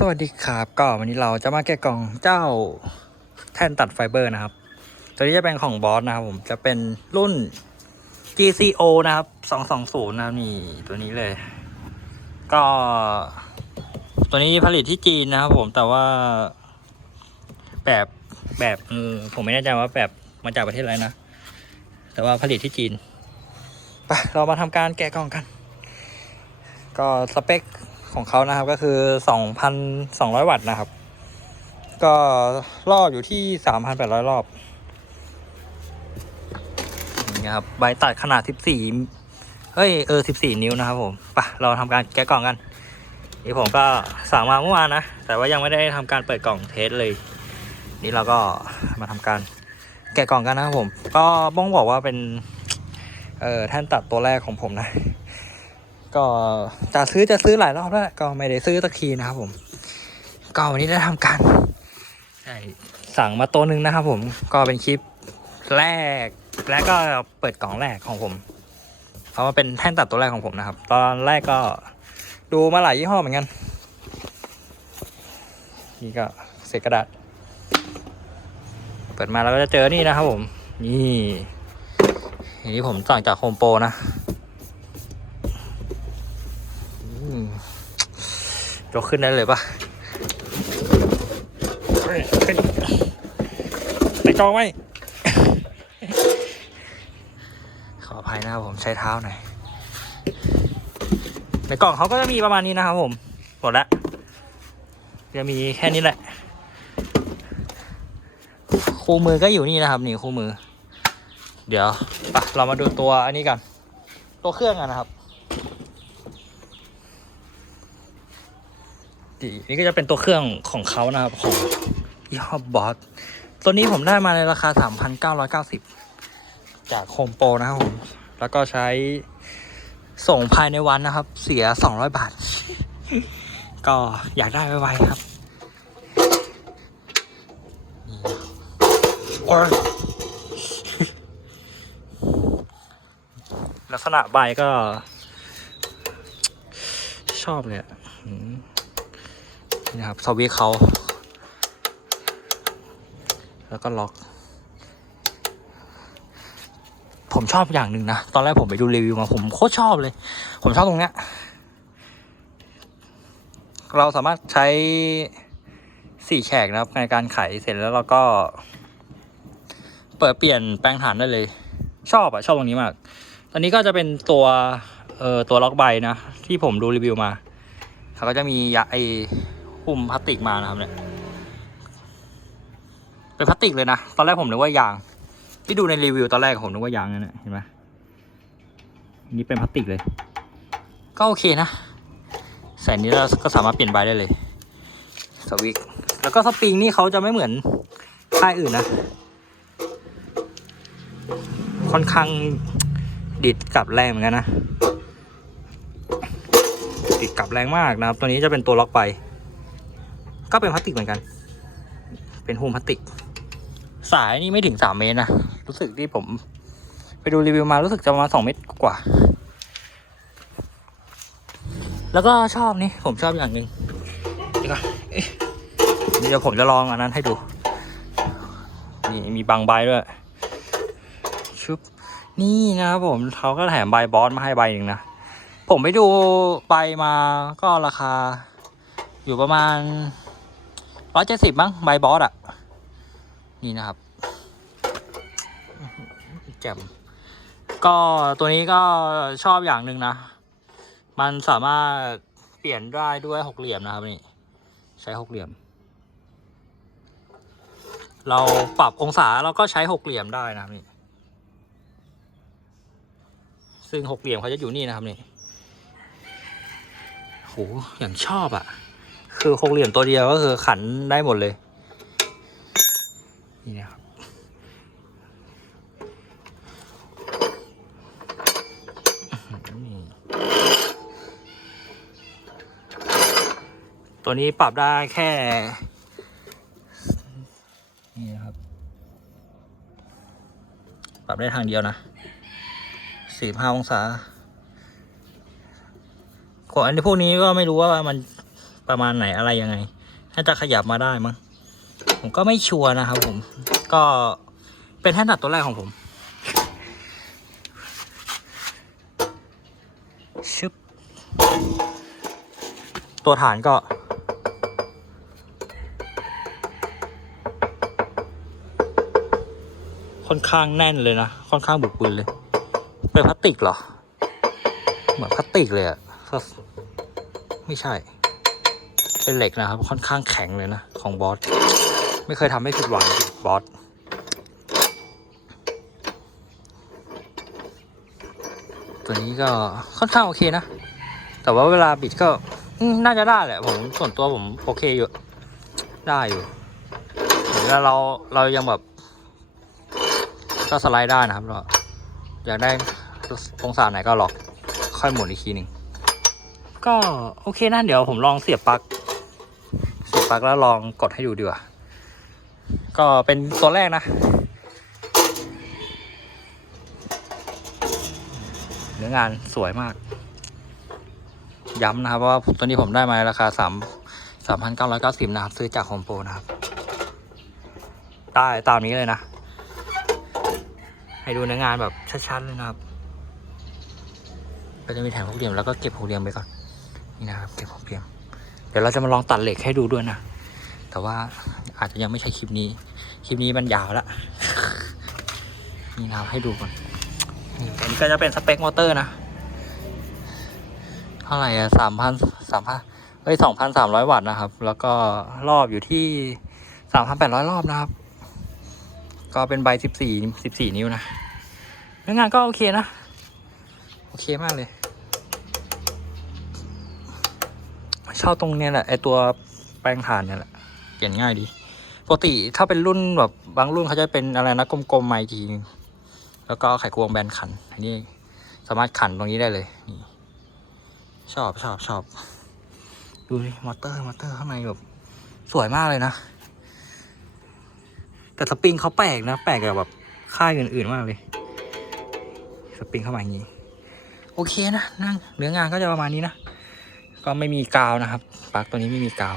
สวัสดีครับก็วันนี้เราจะมาแกะกล่องเจ้าแท่นตัดไฟเบอร์นะครับ ตัวนี้จะเป็นของบอสนะครับผมจะเป็นรุ่น GCO นะครับ220นะครับนี่ตัวนี้เลย ก็ ตัวนี้ผลิตที่จีนนะครับผมแต่ว่าแบบแบบผมไม่แน่ใจว่าแบบมาจากประเทศอะไรนะ แต่ว่าผลิตที่จีนไปเรามาทำการแกะกล่องกัน ก็สเปค ของเขานะครับก็คือ 2,200 วัตต์นะครับ ก็รอบอยู่ที่ 3,800 รอบนี่ครับใบตัดขนาด 14เฮ้ยเออ 14 นิ้วนะครับผมไปเราทำการแกะกล่องกันนี่ผมก็สั่งมาเมื่อวานนะ แต่ว่ายังไม่ได้ทำการเปิดกล่องเทสเลย นี่เราก็มาทำการแกะกล่องกันนะครับผม ก็บ้องบอกว่าเป็น เอ่อ แท่นตัดตัวแรกของผมนะ ก็จะซื้อจะซื้อหลายรอบแล้วก็ไม่ได้ซื้อสักทีนะครับผมก็วันนี้ได้ทำการสั่งมาตัวหนึ่งนะครับผมก็เป็นคลิปแรก และก็เปิดกล่องแรกของผมเพราะว่าเป็นแท่นตัดตัวแรกของผมนะครับ ตอนแรกก็ดูมาหลายยี่ห้อเหมือนกัน นี่ก็เศษกระดาษ เปิดมาเราก็จะเจอนี่นะครับผม นี่อันนี้ผมสั่งจากโฮมโปรนะ อืม ยกขึ้นได้เลยปะเฮ้ยขึ้นไปจองไหมขออภัยนะครับผมใช้เท้าหน่อยในกล่องเขาก็จะมีประมาณนี้นะครับผมหมดละจะมีแค่นี้แหละ คู่มือก็อยู่นี่นะครับ นี่คู่มือ เดี๋ยวไปเรามาดูตัวอันนี้กัน ตัวเครื่องกันนะครับ ดีนี่ก็จะเป็นตัวเครื่องของเขานะครับของยี่ห้อบอสตัวนี้ผมได้มาในราคา 3,990 จากโฮมโปรนะครับผมแล้วก็ใช้ส่งภายในวันนะครับ เสีย 200 บาท ก็อยากได้ไวๆครับลักษณะใบก็ชอบเลยอะ นะครับสวิตช์เขาแล้วก็ล็อก ผมชอบอย่างหนึ่งนะ ตอนแรกผมไปดูรีวิวมาผมโคตรชอบเลย ผมชอบตรงเนี้ย เราสามารถใช้สี่แฉกนะครับในการไขเสร็จแล้วเราก็ เปิดเปลี่ยนแปลงฐานได้เลย ชอบอะชอบตรงนี้มาก ตอนนี้ก็จะเป็นตัวเอ่อตัวล็อกใบนะ ที่ผมดูรีวิวมาเขาก็จะมียาไอ หุ้มพลาสติกมานะครับเนี่ยเป็นพลาสติกเลยนะตอนแรกผมนึกว่ายาง ที่ดูในรีวิวตอนแรกผมนึกว่ายางนั่นแหละเห็นไหมนี่เป็นพลาสติกเลย ก็โอเคนะใส่นี้เราก็สามารถเปลี่ยนใบได้เลยสวิกแล้วก็สปริงนี่เขาจะไม่เหมือนค่ายอื่นนะ ค่อนข้างดิดกลับแรงเหมือนกันนะ ดิดกลับแรงมากนะครับ ตัวนี้จะเป็นตัวล็อกไป ก็เป็นพลาสติกเหมือนกัน เป็นหุ้มพลาสติก สายนี่ไม่ถึงสามเมตรนะ รู้สึกที่ผม ไปดูรีวิวมารู้สึกจะประมาณสองเมตรกว่า แล้วก็ชอบนี่ผมชอบอย่างหนึ่งเดี๋ยวก่อนเอ๊ะเดี๋ยวผมจะลองอันนั้นให้ดู นี่มีบางใบด้วย ชุบ นี่นะครับผมเขาก็แถมใบบอสมาให้ใบหนึ่งนะ ผมไปดูใบมาก็ราคาอยู่ประมาณ ร้อยเจ็ดสิบมั้งใบบอสอะ นี่นะครับแจ่มก็ตัวนี้ก็ชอบอย่างหนึ่งนะ มันสามารถเปลี่ยนได้ด้วยหกเหลี่ยมนะครับนี่ ใช้หกเหลี่ยม เราปรับองศาเราก็ใช้หกเหลี่ยมได้นะครับนี่ ซึ่งหกเหลี่ยมเขาจะอยู่นี่นะครับนี่โหอย่างชอบอะ่ะ คือหกเหลี่ยมตัวเดียวก็คือขันได้หมดเลย นี่นะครับ ตัวนี้ปรับได้แค่ นี่นะครับ ปรับได้ทางเดียวนะสี่ห้าองศาของอันนี้พวกนี้ก็ไม่รู้ว่ามัน ประมาณไหนอะไรยังไงน่าจะขยับมาได้มั้งผมก็ไม่ชัวร์นะครับผมก็เป็นแท่นตัดตัวแรกของผมชึบตัวฐานก็ ค่อนข้างแน่นเลยนะ ค่อนข้างบุกบืนเลย เป็นพลาสติกเหรอ เหมือนพลาสติกเลยอะไม่ใช่ เป็นเหล็กนะครับ ค่อนข้างแข็งเลยนะ ของบอส ไม่เคยทำให้ผิดหวังบอสตัวนี้ก็ค่อนข้างโอเคนะ แต่ว่าเวลาบิดก็น่าจะได้แหละผมส่วนตัวผมโอเคอยู่ ได้อยู่เหมือนกับเราเรายังแบบ ก็สไลด์ได้นะครับเราอยากได้องศาไหนก็ล็อกค่อยหมุนอีกทีหนึ่งก็โอเคนะเดี๋ยวผมลองเสียบปลั๊ก ปลั๊กแล้วลองกดให้ดูดีกว่า ก็เป็นตัวแรกนะ เนื้องานสวยมาก ย้ำนะครับว่าตัวนี้ผมได้มาราคาสามสามพันเก้าร้อยเก้าสิบนะครับ ซื้อจากโฮมโปรนะครับ ได้ตามนี้เลยนะ ให้ดูเนื้องานแบบชัดๆเลยนะครับก็จะมีแถมหกเหลี่ยมแล้วก็เก็บหกเหลี่ยมไปก่อน นี่นะครับ เก็บหกเหลี่ยม ดี๋ยวเราจะมาลองตัดเหล็กให้ดูด้วยนะ แต่ว่าอาจจะยังไม่ใช่คลิปนี้ คลิปนี้มันยาวละนี่นะครับให้ดูก่อนนี่อันนี้ก็จะเป็นสเปคมอเตอร์นะเท่าไหร่อะสามพันสามพันเอ้ยสองพันสามร้อยวัตต์นะครับ แล้วก็รอบอยู่ที่สามพันแปดร้อยรอบนะครับ ก็เป็นใบสิบสี่สิบสี่นิ้วนะเนื้องานก็โอเคนะ โอเคมากเลย ชอบตรงเนี้ยแหละไอตัวแปลงถ่านเนี่ยแหละเปลี่ยนง่ายดีปกติถ้าเป็นรุ่นแบบบางรุ่นเขาจะเป็นอะไรนะกลมๆมาอีกทีนึงแล้วก็เอาไขควงแบนขันอันนี้สามารถขันตรงนี้ได้เลยนี่ชอบชอบชอบดูดิมอเตอร์มอเตอร์ข้างในแบบสวยมากเลยนะ แต่สปริงเขาแปลกนะ แปลกกับแบบค่ายอื่นๆมากเลย สปริงเข้ามาอย่างนี้ โอเคนะนั่งเนื้องานก็จะประมาณนี้นะ ก็ไม่มีกาวนะครับปลั๊กตัวนี้ไม่มีกาว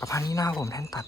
ประมาณนี้นะครับผมแท่นตัด